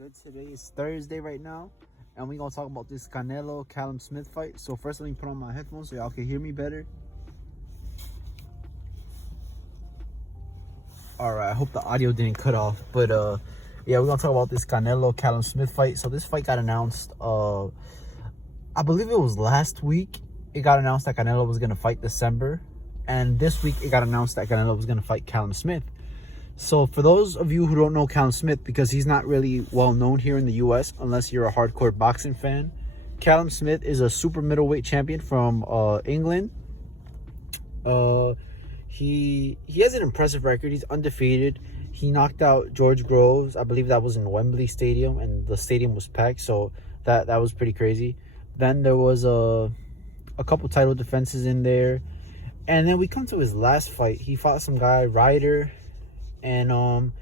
good. Today is Thursday right now, and we're gonna talk about this Canelo Callum Smith fight. So first, let me put on my headphones so y'all can hear me better. All right, I hope the audio didn't cut off, but yeah, we're gonna talk about this Canelo Callum Smith fight. So this fight got announced, I believe it was last week. It got announced that Canelo was gonna fight December, and this week it got announced that Canelo was gonna fight Callum Smith. So for those of you who don't know Callum Smith, because he's not really well known here in the US unless you're a hardcore boxing fan, Callum Smith is a super middleweight champion from England. He has an impressive record. He's undefeated. He knocked out George Groves. I believe that was in Wembley Stadium, and the stadium was packed, so that was pretty crazy. Then there was a couple title defenses in there, and then we come to his last fight. He fought some guy, Ryder, and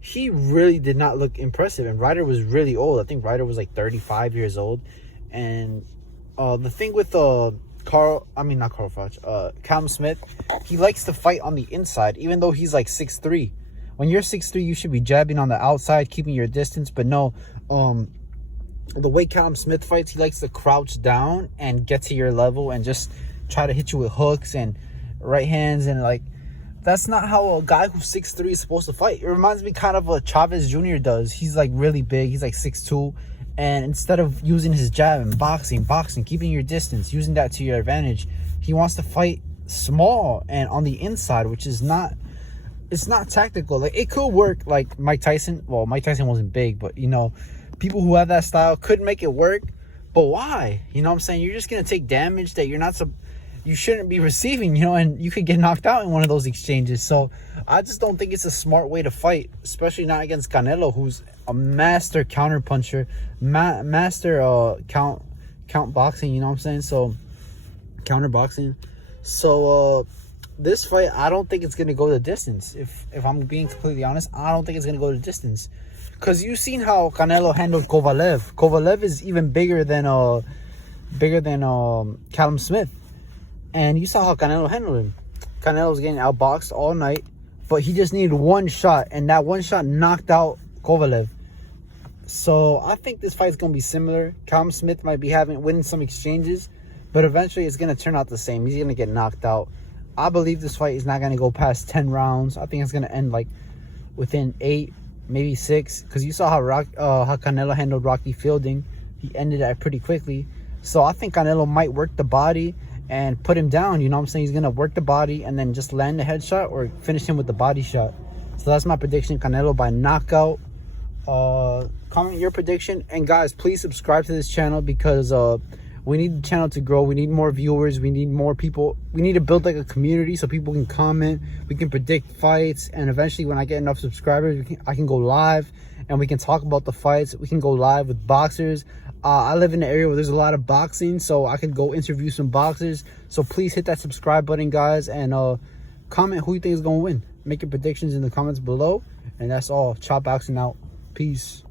he really did not look impressive, and Ryder was really old. I think Ryder was like 35 years old. And the thing with Callum Smith, he likes to fight on the inside, even though he's like 6'3". When you're 6'3", you should be jabbing on the outside, keeping your distance. But no, the way Callum Smith fights, he likes to crouch down and get to your level and just try to hit you with hooks and right hands, and like, that's not how a guy who's 6'3" is supposed to fight. It reminds me kind of what Chavez Jr. does. He's like really big. He's like 6'2". And instead of using his jab and boxing, keeping your distance, using that to your advantage, he wants to fight small and on the inside, which is not, it's not tactical. Like, it could work like Mike Tyson. Well, Mike Tyson wasn't big, but you know, people who have that style could make it work. But why? You know what I'm saying? You're just going to take damage that you shouldn't be receiving, you know, and you could get knocked out in one of those exchanges. So I just don't think it's a smart way to fight, especially not against Canelo, who's a master counter puncher, master count boxing, you know what I'm saying? So counter boxing. So this fight, I don't think it's gonna go the distance. If I'm being completely honest, I don't think it's gonna go the distance, because you've seen how Canelo handled Kovalev. Kovalev is even bigger than Callum Smith. And you saw how Canelo handled him. Canelo was getting outboxed all night, but he just needed one shot, and that one shot knocked out Kovalev. So I think this fight's going to be similar. Callum Smith might be winning some exchanges, but eventually it's going to turn out the same. He's going to get knocked out. I believe this fight is not going to go past 10 rounds. I think it's going to end like within 8, maybe 6, because you saw how Canelo handled Rocky Fielding. He ended it pretty quickly. So I think Canelo might work the body and put him down. You know what I'm saying? He's gonna work the body and then just land the headshot or finish him with the body shot. So that's my prediction. Canelo by knockout. Comment your prediction, and guys, please subscribe to this channel, because we need the channel to grow. We need more viewers. We need more people. We need to build like a community so people can comment. We can predict fights, and eventually when I get enough subscribers, I can go live and we can talk about the fights. We can go live with boxers. I live in an area where there's a lot of boxing, so I could go interview some boxers. So please hit that subscribe button, guys, and comment who you think is going to win. Make your predictions in the comments below. And that's all. Chop Boxing out. Peace.